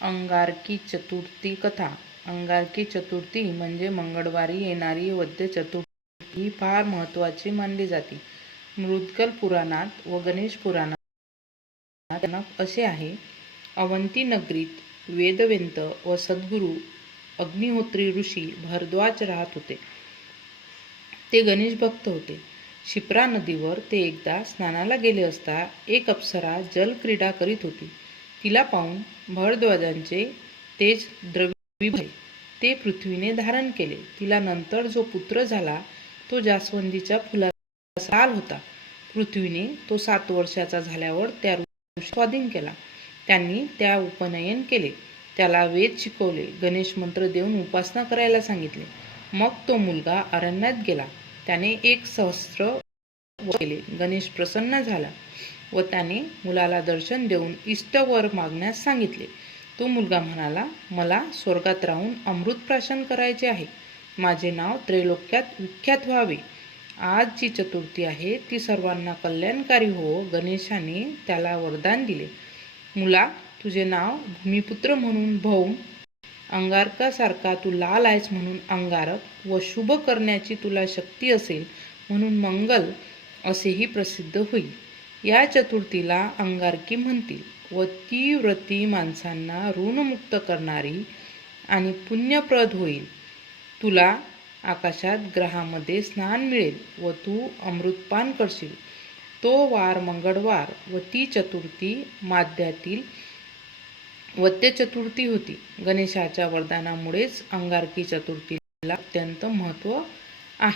अंगारकी चतुर्थी कथा. अंगारकी चतुर्थी म्हणजे मंगळवारी येणारी वद्य चतुर्थी ही फार महत्त्वाची मानली जाते. मृदगल पुराणात व गणेश पुराणात असे आहे. अवंती नगरीत वेदवेंत व सद्गुरू अग्निहोत्री ऋषी भरद्वाज राहत होते. ते गणेश भक्त होते. शिप्रा नदीवर ते एकदा स्नानाला गेले असता एक अप्सरा जलक्रीडा करीत होती. तिला पाहून भरद्वाजांचे तेज द्रवीभवले. ते पृथ्वीने धारण केले. तिला नंतर जो पुत्र झाला तो जास्वंदीच्या फुलाचा लाल होता. पृथ्वीने तो 7 वर्षाचा झाल्यावर त्या ऋषीला स्वाधीन केला. त्यांनी त्या उपनयन केले. त्याला वेद शिकवले. गणेश मंत्र देऊन उपासना करायला सांगितले. मग तो मुलगा अरण्यात गेला. त्याने 1 सहस्त्र वर्ष केले. गणेश प्रसन्न झाला व त्याने मुलाला दर्शन देऊन इष्टवर मागण्यास सांगितले. तो मुलगा म्हणाला, मला स्वर्गात राहून अमृत प्राशन करायचे आहे. माझे नाव त्रैलोक्यात विख्यात व्हावे. आज जी चतुर्थी आहे ती सर्वांना कल्याणकारी हो. गणेशाने त्याला वरदान दिले. मुला, तुझे नाव भूमिपुत्र म्हणून भौम, अंगारकासारखा तू लाल आहेस म्हणून अंगारक व शुभ करण्याची तुला शक्ती असेल म्हणून मंगल असेही प्रसिद्ध होईल. या चतुर्थीला अंगारकी म्हणतील व ती व्रती माणसांना ऋणमुक्त करणारी आणि पुण्यप्रद होईल. तुला आकाशात ग्रहामध्ये स्नान मिळेल व तू अमृतपान करशील. तो वार मंगळवार व ती चतुर्थी माध्यातील वद्य चतुर्थी होती. गणेशाच्या वरदानामुळेच अंगारकी चतुर्थीला अत्यंत महत्त्व